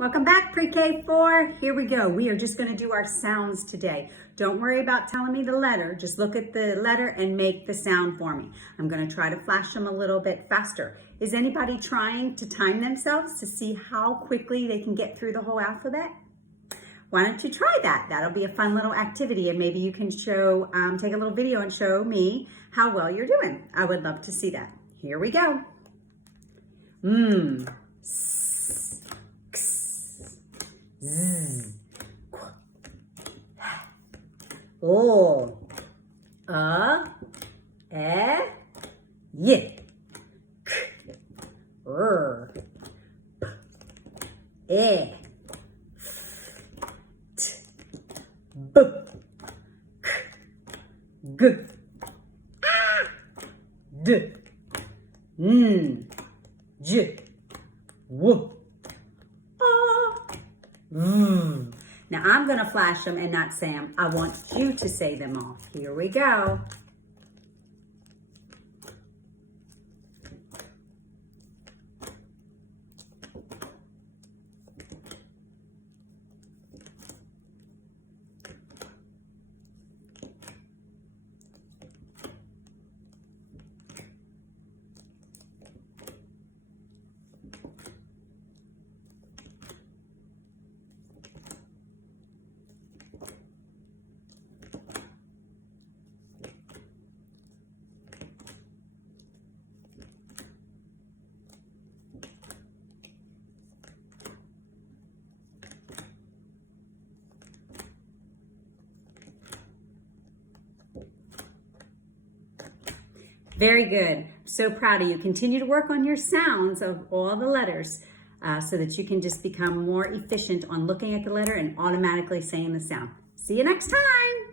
Welcome back, Pre-K 4. Here we go. We are just going to do our sounds today. Don't worry about telling me the letter. Just look at the letter and make the sound for me. I'm going to try to flash them a little bit faster. Is anybody trying to time themselves to see how quickly they can get through the whole alphabet? Why don't you try that? That'll be a fun little activity, and maybe you can show, take a little video and show me how well you're doing. I would love to see that. Here we go. S, x, z, qu, o, e, y, k, r, p, e, b, k, g, d, n, j, w, v. Now I'm going to flash them and not say them. I want you to say them all. Here we go. Very good. So proud of you. Continue to work on your sounds of all the letters so that you can just become more efficient on looking at the letter and automatically saying the sound. See you next time.